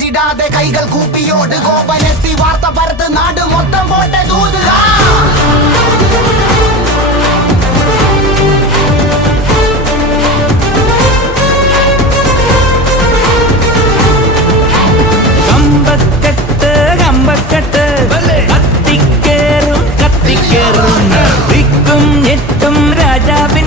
നെഞ്ചിടാതെ കൈകൾ കൂപ്പിയോട് കോപനെത്തി വാർത്ത പരത്ത് നാട് മൊത്തം പോട്ടെ ദൂത് കമ്പക്കെട്ട് കമ്പക്കെട്ട്. കത്തിക്കേറും കത്തിക്കേറും. ദിക്കും ഞെട്ടും രാജാവി.